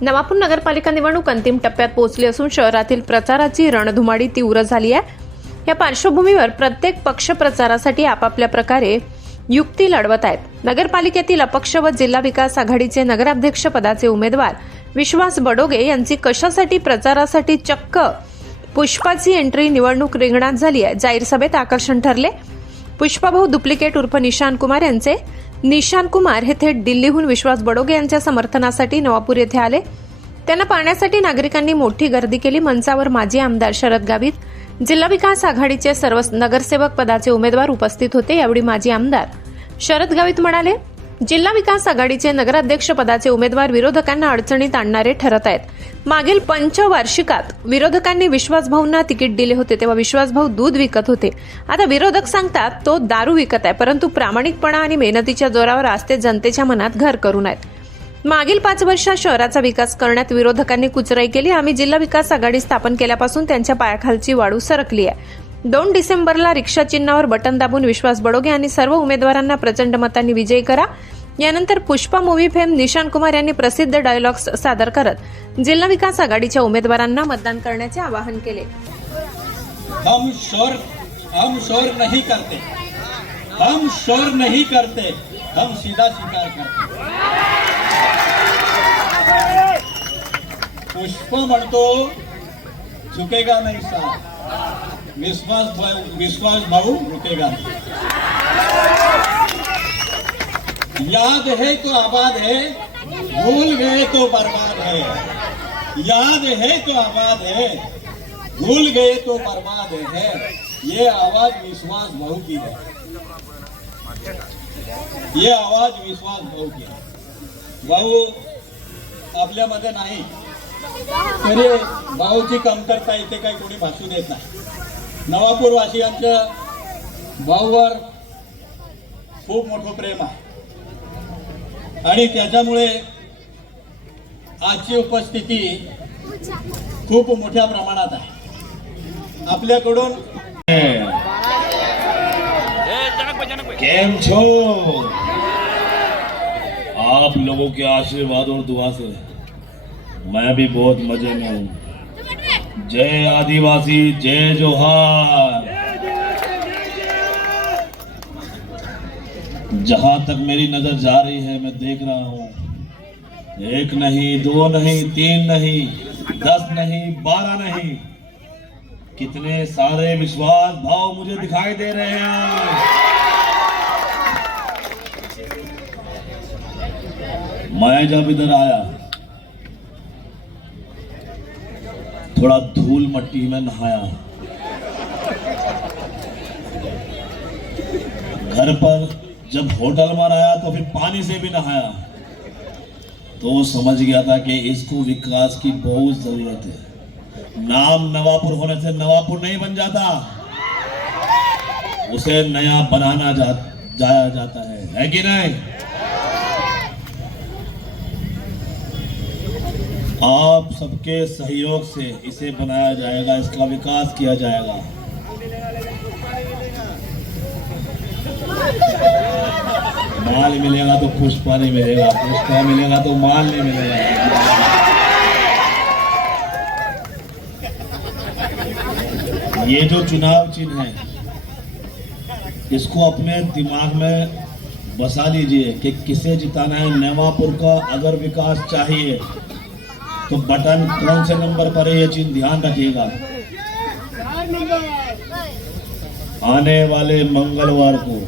नवापूर नगरपालिका निवडणूक अंतिम टप्प्यात पोहोचली असून शहरातील प्रचाराची रणधुमाडी तीव्र झाली आहे. या पार्श्वभूमीवर प्रत्येक पक्ष प्रचारासाठी आपापल्या प्रकारे युक्ती लढवत आहेत. नगरपालिकेतील अपक्ष व जिल्हा विकास आघाडीचे नगराध्यक्ष पदाचे उमेदवार विश्वास बडोगे यांची कशासाठी प्रचारासाठी चक्क पुष्पाची एंट्री निवडणूक रिंगणात झाली आहे जाहीर सभेत आकर्षण ठरले. पुष्पाभाऊ डुप्लिकेट उर्फ निशान कुमार यांचे निशान कुमार हे थेट दिल्लीहून विश्वास बडोगे यांच्या समर्थनासाठी नवापूर येथे आले. त्यांना पाहण्यासाठी नागरिकांनी मोठी गर्दी केली. मंचावर माजी आमदार शरद गावित जिल्हा विकास आघाडीचे सर्व नगरसेवक पदाचे उमेदवार उपस्थित होते. यावेळी माजी आमदार शरद गावित म्हणाले जिल्हा विकास आघाडीचे नगराध्यक्ष पदाचे उमेदवार विरोधकांना अडचणीत आणणारे ठरत आहेत. मागील पंचवार्षिकात विरोधकांनी विश्वासभाऊंना तिकीट दिले होते तेव्हा विश्वासभाऊ दूध विकत होते. आता विरोधक सांगतात तो दारू विकत आहे परंतु प्रामाणिकपणा आणि मेहनतीच्या जोरावर आज ते जनतेच्या मनात घर करून आहेत. मागील पाच वर्षात शहराचा विकास करण्यात विरोधकांनी कुचराई केली. आम्ही जिल्हा विकास आघाडी स्थापन केल्यापासून त्यांच्या पायाखालची वाढू सरकली आहे. दोन डिसेंबरला रिक्षा चिन्हावर बटन दाबून विश्वास बडोगे आणि सर्व उमेदवारांना प्रचंड मतांनी विजयी करा. यानंतर पुष्पा मूव्ही फेम निशांत कुमार यांनी प्रसिद्ध डायलॉग्स सादर करत जिल्हा विकास आघाडीच्या उमेदवारांना मतदान करण्याचे आवाहन केले. हम शोर हम शोर नहीं करते. हम शोर नहीं करते. हम सीधा स्वीकार करते. पुष्प म्हणतो झुकेगा नाही सा विश्वास विश्वास भाऊ रुकेगा। याद है तो आबाद है, भूल गए तो बर्बाद है। याद है तो आबाद है, भूल गए तो बर्बाद है। ये आवाज़ विश्वास भाऊ की है। ये आवाज़ विश्वास भाऊ की है। भाऊ आपल्यामध्ये नाही. तरी भाऊची कमतरता इथे काही कोणी भासू देत नाही. नवापूर वासियांचं भाऊवर खूप मोठं प्रेम आहे. आणि त्याच्यामुळे आजची उपस्थिती खूप मोठ्या प्रमाणात आहे. आपल्याकडून केम छो. आप लोगों के आशीर्वाद और दुआ से मैं भी बहुत मजे में हूँ। जय आदिवासी, जय जोहार। जहाँ तक मेरी नज़र जा रही है, मैं देख रहा हूँ। एक नहीं, दो नहीं, तीन नहीं, दस नहीं, बारह नहीं। कितने सारे विश्वास भाव मुझे दिखाई दे रहे हैं मैं जब इधर आया थोड़ा धूल मट्टी में नहाया। घर पर जब होटल में आया तो फिर पानी से भी नहाया। तो समझ गया था कि इसको विकास की बहुत ज़रूरत है। नाम नवापुर होने से नवापुर नहीं बन जाता। उसे नया बनाना जा, जाया जाता है। है कि नहीं? आप सबके सहयोग से इसे बनाया जाएगा, इसका विकास किया जाएगा। माल मिलेगा तो पुष्पा नहीं मिलेगा पुष्पा मिलेगा तो माल नहीं मिलेगा। ये जो चुनाव चिन्ह है, इसको अपने दिमाग में बसा लीजिए कि किसे जिताना है। नवापुर का अगर विकास चाहिए तो बटन कौन से नंबर पर है, ये चीज़ ध्यान रखिएगा। आने वाले मंगलवार को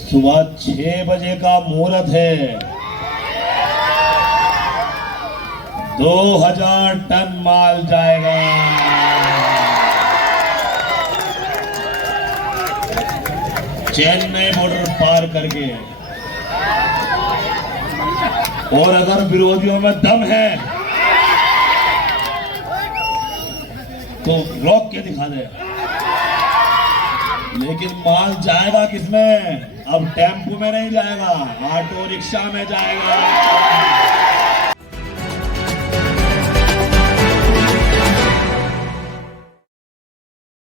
सुबह छह बजे का मुहूर्त है। दो हज़ार टन माल जाएगा। चेन्नई बॉर्डर पार करके। और अगर विरोधियों में दम है तो रोक के दिखा दे। लेकिन माल जाएगा किसमें? अब टेंपो में नहीं जाएगा, ऑटो रिक्शा में जाएगा।